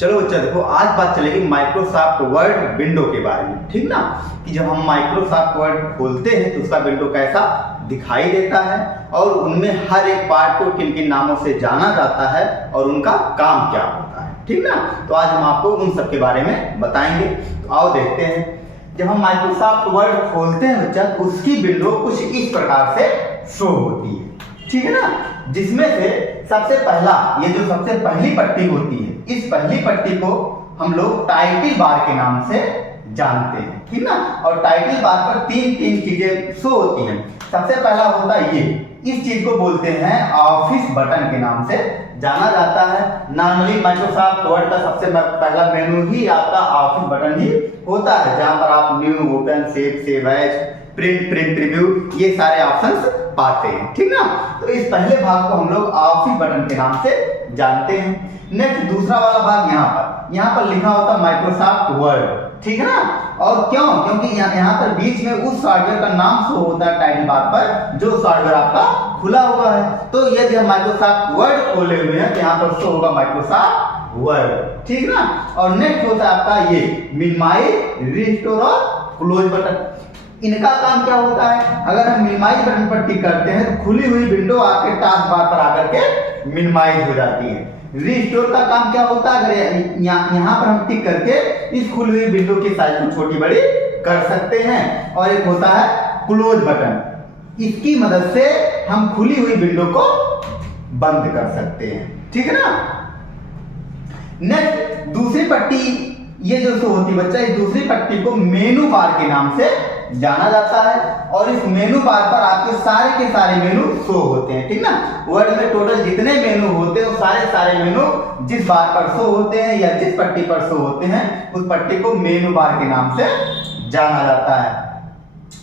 चलो बच्चा देखो, आज बात चलेगी माइक्रोसॉफ्ट वर्ड विंडो के बारे में, ठीक ना। कि जब हम माइक्रोसॉफ्ट वर्ड खोलते हैं तो उसका विंडो कैसा दिखाई देता है और उनमें हर एक पार्ट को किन किन नामों से जाना जाता है और उनका काम क्या होता है, ठीक ना। तो आज हम आपको उन सब के बारे में बताएंगे। तो आओ देखते हैं। जब हम माइक्रोसॉफ्ट वर्ड खोलते हैं बच्चा तो उसकी विंडो कुछ इस प्रकार से शो होती है, ठीक है ना। जिसमें से सबसे पहला, ये जो सबसे पहली पट्टी होती है, इस पहली पट्टी को हम लोग टाइटल बार के नाम से जानते हैं, ठीक ना। और टाइटल बार पर तीन चीजें शो होती हैं। सबसे पहला होता है ये, इस चीज को बोलते हैं ऑफिस बटन के नाम से जाना जाता है। नॉर्मली माइक्रोसॉफ्ट वर्ड का सबसे पहला मेनू ही आपका ऑफिस बटन ही होता है, जहां पर आप new, open, save as, print preview ये सारे ऑप्शंस पाते हैं, ठीक ना। तो इस पहले भाग को हम लोग ऑफिस बटन के नाम से जानते हैं। नेक्स्ट दूसरा वाला भाग यहाँ पर लिखा होता है माइक्रोसॉफ्ट वर्ड, ठीक है ना। और क्यों? क्योंकि यहाँ पर बीच में उस सॉफ्टवेयर का नाम शो होता है टाइटल बार पर जो सॉफ्टवेयर आपका खुला हुआ है। तो यदि हम माइक्रोसॉफ्ट वर्ड खोले हुए हैं तो यहाँ पर शो होगा माइक्रोसॉफ्ट वर्ड, ठीक ना। और नेक्स्ट होता है आपका ये मिनिमाइज, रिस्टोर और क्लोज बटन। इनका काम क्या होता है? अगर हम मिनिमाइज बटन पर टिक करते हैं तो खुली हुई विंडो आपके टास्क बार पर आकर के मिनिमाइज हो जाती है। रिस्टोर का काम क्या होता है? अगर यहाँ पर हम टिक करके इस खुली हुई विंडो की साइज को छोटी बड़ी कर सकते हैं। और एक होता है क्लोज बटन, इसकी मदद से हम खुली हुई विंडो को बंद कर सकते हैं, ठीक है ना। नेक्स्ट दूसरी पट्टी ये जो शो होती है बच्चा, इस दूसरी पट्टी को मेनू बार के नाम से जाना जाता है। और इस मेनू बार पर आपके सारे के सारे मेनू शो होते हैं, ठीक ना। वर्ड में टोटल जितने मेनू होते हैं वो सारे मेनू जिस बार पर शो होते हैं या जिस पट्टी पर शो होते हैं उस पट्टी को मेनू बार के नाम से जाना जाता है।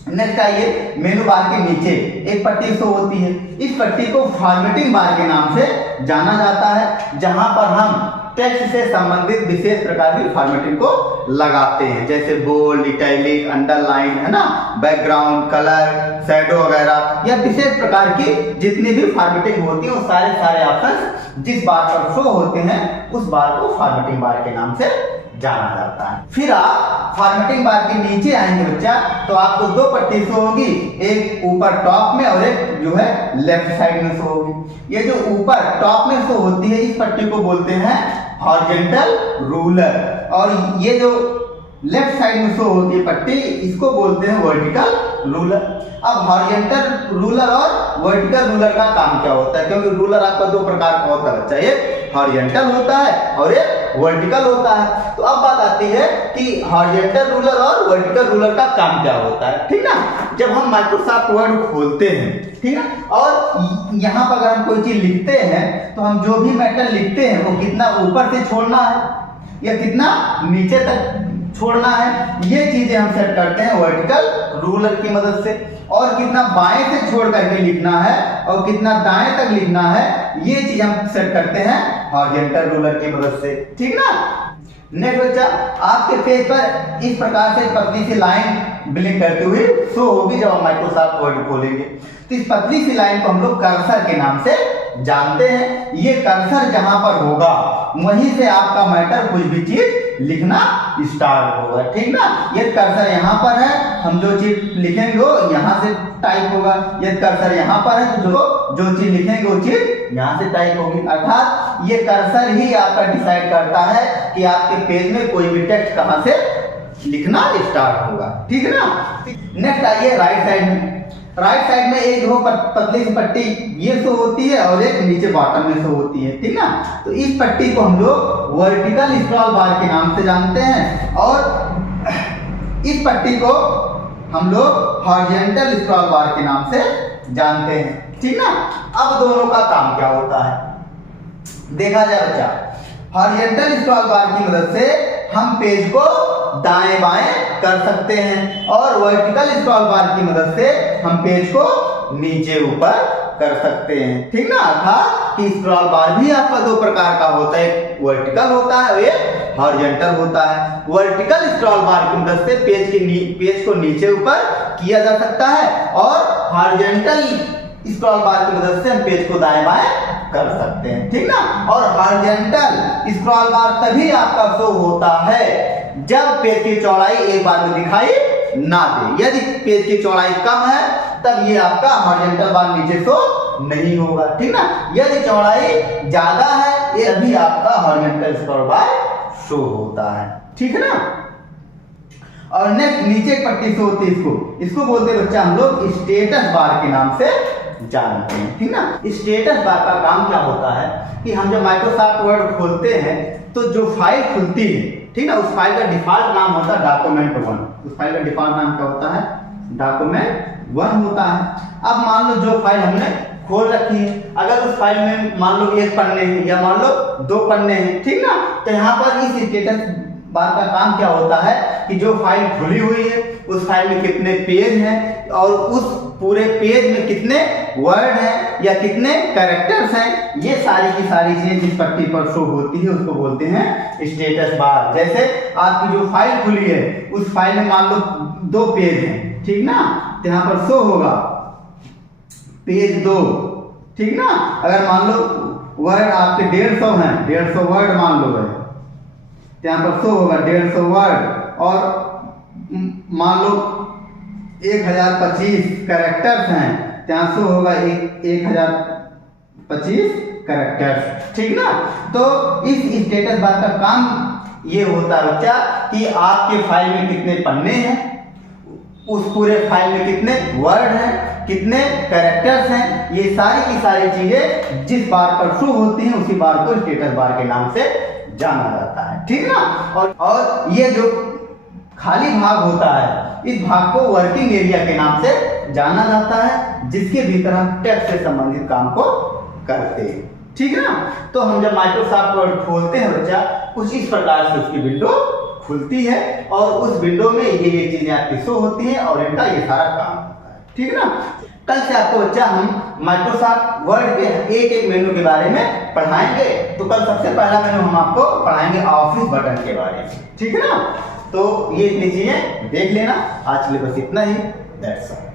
नेक्स्ट आइए, मेनू बार के नीचे एक पट्टी शो होती है। इस पट्टी को फॉर्मेटिंग बार के नाम से जाना जाता है, जहां पर हम टेक्स्ट से संबंधित विशेष प्रकार की फॉर्मेटिंग को लगाते हैं, जैसे बोल्ड, इटैलिक, अंडरलाइन, है ना, बैकग्राउंड, कलर, शैडो वगैरह, या विशेष प्रकार की जितनी भी फॉर्मेटिंग होती है वो सारे ऑप्शंस जिस बार पर शो होते हैं उस बार को फॉर्मेटिंग बार के नाम से जाना जाता है। फिर आप फॉर्मेटिंग बार के नीचे आएंगे बच्चा तो आपको दो पट्टी शो होगी, एक ऊपर टॉप में और एक जो है लेफ्ट साइड में शो होगी। ये जो ऊपर टॉप में शो होती है इस पट्टी को बोलते हैं हॉरिजॉन्टल रूलर, और ये जो लेफ्ट साइड में शो होती है पट्टी इसको बोलते हैं वर्टिकल रूलर। अब हॉरिजॉन्टल रूलर और वर्टिकल रूलर का काम क्या होता है? क्योंकि रूलर आपका दो प्रकार का होता है बच्चा, एक हॉरिजॉन्टल होता है और एक वर्टिकल होता है। तो अब बात आती है कि हॉरिजॉन्टल रूलर और वर्टिकल रूलर का काम क्या होता है, ठीक ना। जब हम माइक्रोसॉफ्ट वर्ड खोलते हैं, ठीक है, और यहाँ पर अगर हम कोई चीज लिखते हैं तो हम जो भी मैटर लिखते हैं वो कितना ऊपर से छोड़ना है या कितना नीचे तक छोड़ना है, ये चीजें हम सेट करते हैं वर्टिकल रूलर की मदद से। और कितना बाएं से छोड़ करके लिखना है और कितना दाएं तक लिखना है ये चीज हम सेट करते हैं हॉरिजॉन्टल रूलर की मदद से, ठीक ना। नेक्स्ट बच्चा, आपके पेज पर इस प्रकार से पतली सी लाइन ब्लिंक करती हुई शो होगी जब हम माइक्रोसॉफ्ट वर्ड खोलेंगे। तो इस पतली सी लाइन को हम लोग कर्सर के नाम से जानते हैं। ये कर्सर जहां पर होगा वहीं से आपका मैटर कुछ भी चीज लिखना स्टार्ट होगा, ठीक ना। ये कर्सर यहाँ पर है, हम जो चीज लिखेंगे वो यहाँ से टाइप होगा। ये कर्सर यहाँ पर है तो जो चीज लिखेंगे वो चीज यहाँ से टाइप होगी। अर्थात ये कर्सर ही आपका डिसाइड करता है कि आपके पेज में कोई भी टेक्स्ट कहाँ से लिखना स्टार्ट होगा, ठीक है ना। नेक्स्ट आइए राइट साइड में। राइट साइड में एक दो पतली सी पट्टी ये शो होती है और एक नीचे बॉटम में शो होती है, ठीक ना। तो इस पट्टी को हम लोग वर्टिकल स्क्रॉल बार के नाम से जानते हैं और इस पट्टी को हम लोग हॉरिजॉन्टल स्क्रॉल बार के नाम से जानते हैं, ठीक ना। अब दोनों का काम क्या होता है देखा जाए बच्चा। हॉरिजॉन्टल स्क्रॉल बार की मदद से हम पेज को दाएं बाएं कर सकते हैं और वर्टिकल स्क्रॉल बार की मदद से हम पेज को नीचे ऊपर कर सकते हैं, ठीक ना। अर्थात कि स्क्रॉल बार भी आपका दो प्रकार का होता है, एक वर्टिकल होता है और एक हॉरिजॉन्टल होता है। वर्टिकल स्क्रॉल बार की मदद से पेज को नीचे ऊपर किया जा सकता है और हॉरिजॉन्टल स्क्रॉल बार की मदद से हम पेज को दाएं बाएं कर सकते हैं, ठीक ना। और हॉरिजॉन्टल स्क्रॉल बार तभी आपका शो होता है जब पेज की चौड़ाई एक बार में दिखाई ना दे। यदि पेज की चौड़ाई कम है तब ये आपका हॉरिजॉन्टल बार नीचे शो नहीं होगा, ठीक ना। यदि चौड़ाई ज्यादा है ये अभी आपका हॉरिजॉन्टल स्क्रॉल बार शो होता है, ठीक है ना। और नेक्स्ट नीचे एक पट्टी शो होती है, इसको बोलते हैं बच्चा हम लोग स्टेटस बार के नाम से जानते हैं, ठीक ना। स्टेटस बार का काम क्या होता है कि हम जब माइक्रोसॉफ्ट वर्ड खोलते हैं तो जो फाइल खुलती है, ठीक ना, उस फाइल का डिफॉल्ट नाम होता है डॉक्यूमेंट 1। उस फाइल का डिफॉल्ट नाम क्या होता है? डॉक्यूमेंट 1 होता है। अब मान लो जो फाइल हमने खोल रखी है, अगर उस फाइल में मान लो 1 पन्ने हैं या मान लो 2 पन्ने हैं, ठीक ना, तो यहाँ पर इस स्टेटस बार का काम क्या होता है कि जो फाइल खुली हुई है उस फाइल में कितने पेज हैं और उस पूरे पेज में कितने वर्ड हैं या कितने कैरेक्टर्स हैं, ये सारी की सारी चीजें जिस पट्टी पर शो होती है उसको बोलते हैं स्टेटस बार। जैसे आपकी जो फाइल खुली है उस फाइल में मान लो 2 पेज हैं, ठीक ना, तो यहाँ पर शो होगा पेज 2, ठीक ना। अगर मान लो वर्ड आपके 150 हैं, 150 वर्ड मान लो है, यहाँ पर शो होगा 150 वर्ड। और मान लो 1025 कैरेक्टर्स हैं, यहाँ शो होगा 1025 कैरेक्टर्स, ठीक ना। तो इस स्टेटस बार का काम ये होता है बच्चा कि आपके फाइल में कितने पन्ने हैं, उस पूरे फाइल में कितने वर्ड हैं, कितने कैरेक्टर्स हैं, ये सारी की सारी चीजें जिस बार पर शो होती हैं उसी बार को स्टेटस बार के नाम से जाना जाता है, ठीक ना। और ये जो खाली भाग होता है इस भाग को वर्किंग एरिया के नाम से जाना जाता है, जिसके भीतर हम टेक्स्ट से संबंधित काम को करते हैं, ठीक ना। तो हम जब माइक्रोसॉफ्ट वर्ड खोलते हैं बच्चा कुछ इस प्रकार से उसकी विंडो खुलती है और उस विंडो में ये चीजें आपकी शो होती हैं और इनका ये सारा काम होता है, ठीक ना। कल से आपको बच्चा हम माइक्रोसॉफ्ट वर्ड के एक एक मेनू के बारे में पढ़ाएंगे। तो कल सबसे पहला मेनू हम आपको पढ़ाएंगे ऑफिस बटन के बारे में, ठीक है ना। तो ये इतनी चीजें देख लेना, आज के लिए बस इतना ही। That's all.